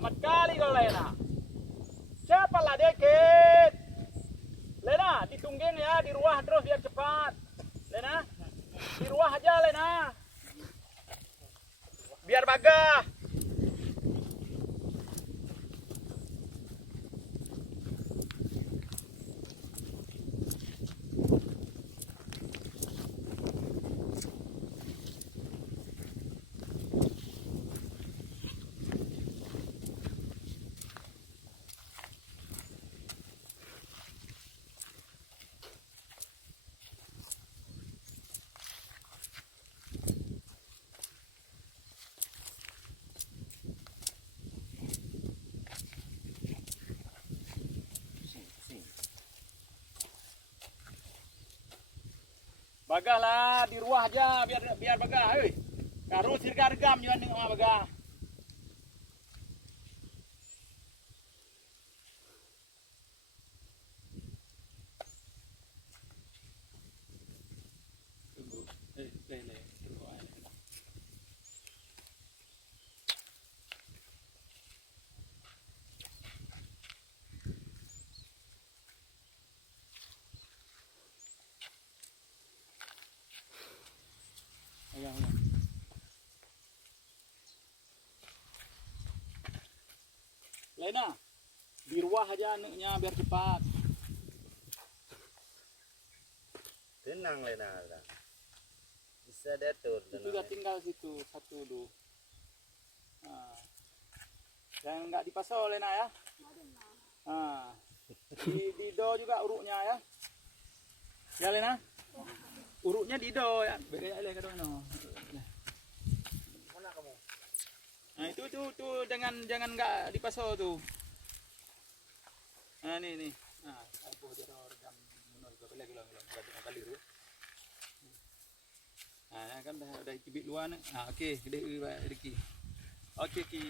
Selamat kali kau Lena. Cepatlah dikit. Lena, ditungging ya, di ruah terus biar cepat. Lena, di ruah aja Lena. Biar bagah. Bagah lah, di ruah aja biar bagah. Hei. Karus sirgargam juga nih bagah. Lena, di ruah aja anaknya biar cepat. Tenang Lena, bisa diatur. Itu udah tinggal situ satu dulu. Nah, jangan nggak dipasau Lena ya. Nah, di do juga uruknya ya. Ya Lena, uruknya di do ya. Beda ya Lena no. Mana kamu? Nah itu jangan nggak dipasau tuh. Nah nih. Nah, aku jadi orang menurut gue lagi kali itu. Nah kan udah cibit luar nih. Nah oke, gede Riki. Oke Ki.